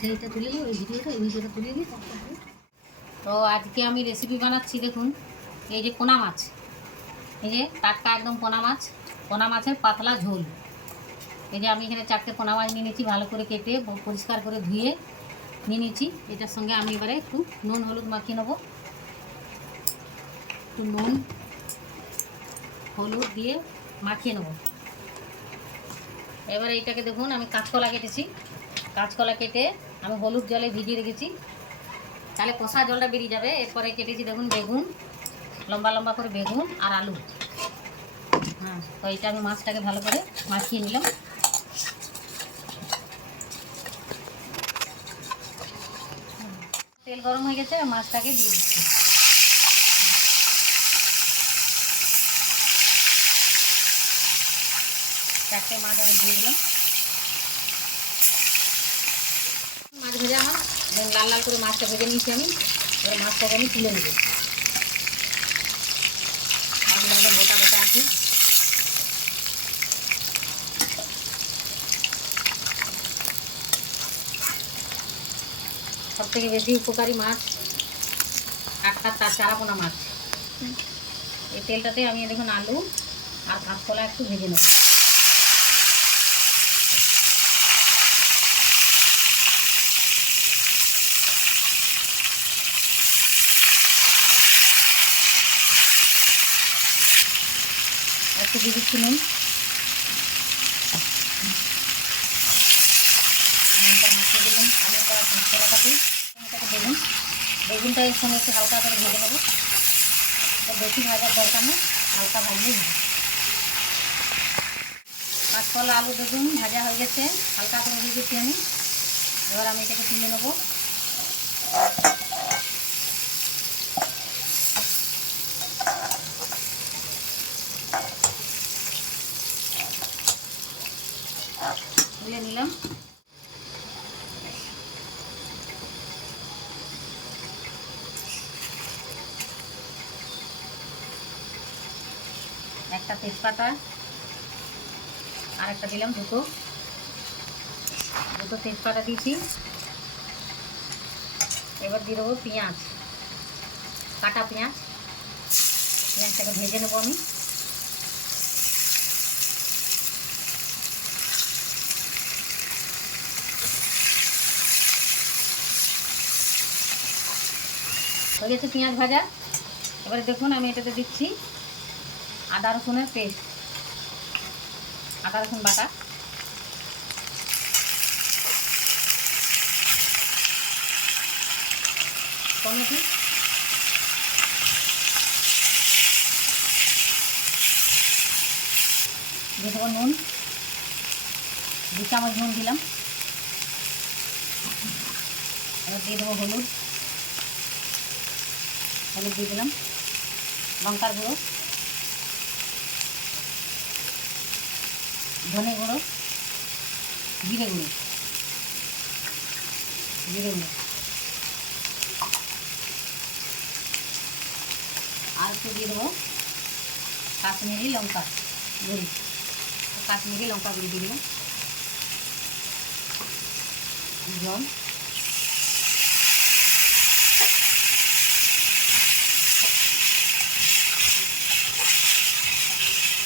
সেইটা তুলে ওই ওই ভিডিওটা তুলে তো আজকে আমি রেসিপি বানাচ্ছি, দেখুন, এই যে পোনা মাছ। এই যে টাটকা একদম পোনা মাছ, পোনা মাছের পাতলা ঝোল। এই যে আমি এখানে চারটে পোনা মাছ নিয়ে নিয়েছি, ভালো করে কেটে, পরিষ্কার করে ধুয়ে নিয়ে নিয়েছি। এটার সঙ্গে আমি এবারে একটু নুন, হলুদ মাখিয়ে নেব। একটু নুন, হলুদ দিয়ে মাখিয়ে নেব। এবারে এটাকে দেখুন, আমি কাঁচকলা কেটেছি। কাঁচকলা কেটে আমি হলুদ জলে ভিজিয়ে রেখেছি। তাহলে কষা জলটা বেরিয়ে যাবে। এরপরে কেটেছি দেখুন বেগুন, লম্বা লম্বা করে বেগুন আর আলু। হ্যাঁ তো এইটা আমি মাছটাকে ভালো করে মাখিয়ে নিলাম। তেল গরম হয়ে গেছে, মাছটাকে দিয়ে দিচ্ছি। চারটে মাছ আমি দিয়ে দিলাম। মাছ ভেজে আমার লাল লাল করে মাছটা ভেজে নিয়েছি আমি। এবার মাছটাকে আমি তুলে নেব। মাছগুলো একদম গোটা গোটা আছে। সব থেকে বেশি উপকারী মাছ টাটকা তার চারাপোনা মাছ। এই তেলটাতে আমি দেখুন আলু আর কাঁচকলা একটু ভেজে নেব। একটু দিয়ে দিচ্ছি নুন। নুনটা মাখিয়ে দিলাম। বেগুন বেগুনটা এর সঙ্গে একটু হালকা করে ভেজে নেব। এটা বেশি ভাজার দরকার নেই, হালকা ভাজলেই হবে। কাঁচকলা আলু বেগুন ভাজা হয়ে গেছে, হালকা করে ভেজেছি আমি এবার আমি এটাকে তুলে নেব। তুলে নিলাম। একটা তেজপাতা আর একটা দিলাম দুটো। দুটো তেজপাতা দিয়েছি। এবার দিয়ে দেবো পেঁয়াজ, কাটা পেঁয়াজ। পেঁয়াজটাকে ভেজে নেব আমি। হয়ে গেছে পেঁয়াজ ভাজা। এবারে দেখুন, আমি এটাতে দিচ্ছি আদা, রসুনের পেস্ট। আদা, রসুন বাটা। টমেটো দিয়ে দেবো নুন। দু চামচ নুন দিলাম। দিয়ে দেবো হলুদ। হলুদ দিয়ে দিলাম। লঙ্কার গুঁড়ো, ধনে গুঁড়ো, জিরে গুঁড়ো জিরে গুঁড়ো। আর একটু দিয়ে দেবো কাশ্মীরি লঙ্কা গুঁড়ি। কাশ্মীরি লঙ্কা গুঁড়ি দিয়ে দিলাম। জল।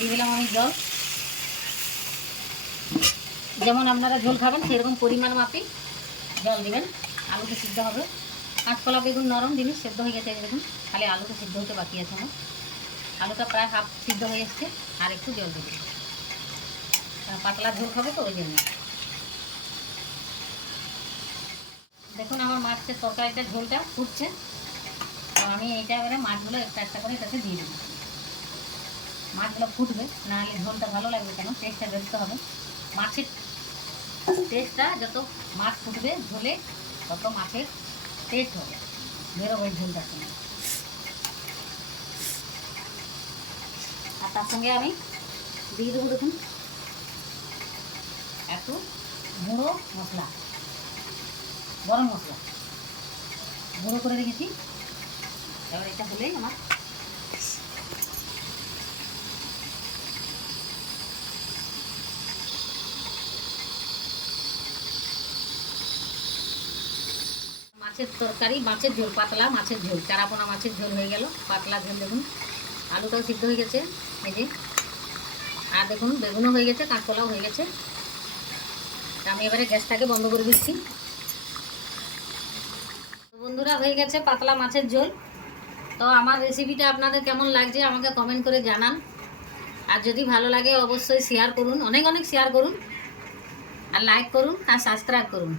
দিলাম আমি জল। যেমন আপনারা ঝোল খাবেন, সেরকম পরিমাণ মাপি জল দিবেন। আলুটা সিদ্ধ হবে। কাঁচকলা, বেগুন, নরম জিনিস সেদ্ধ হয়ে গেছে দেখুন। খালি আলুটা সিদ্ধ হতে বাকি আছে আমার। আলুটা প্রায় হাফ সিদ্ধ হয়ে এসছে। আর একটু জল দেবেন পাতলা ঝোল খাবে তো ওই জন্য। দেখুন আমার মাছের তরকারিটা ঝোলটা ফুটছে। আমি এইটা এবারে মাছগুলো একটা একটা করে এটাতে দিয়ে দেবো মাছগুলো ফুটবে, নাহলে ঝোলটা ভালো লাগবে কেন? টেস্টটা বেরোতে হবে। মাছের টেস্টটা যত মাছ ফুটবে, ঝোলে তত মাছের টেস্ট হবে। বেরোবে ঝোলটার সঙ্গে আর তার সঙ্গে আমি দিয়ে দেবো দেখুন। একটু গুঁড়ো মশলা, গরম মশলা। গুঁড়ো করে রেখেছি। এবার এটা হলেই আমার মাছের তরকারি, মাছের ঝোল, পাতলা মাছের ঝোল, চারাপোনা মাছের ঝোল হয়ে গেল, পাতলা ঝোল দেখুন। আলুটাও সিদ্ধ হয়ে গেছে, এই যে। আর দেখুন, বেগুনও হয়ে গেছে, কাঁচকলাও হয়ে গেছে। আমি এবারে গ্যাসটাকে বন্ধ করে দিচ্ছি। বন্ধুরা, হয়ে গেছে পাতলা মাছের ঝোল। তো আমার রেসিপিটা আপনাদের কেমন লাগছে আমাকে কমেন্ট করে জানান। আর যদি ভালো লাগে, অবশ্যই শেয়ার করুন। অনেক অনেক শেয়ার করুন। আর লাইক করুন, আর সাবস্ক্রাইব করুন।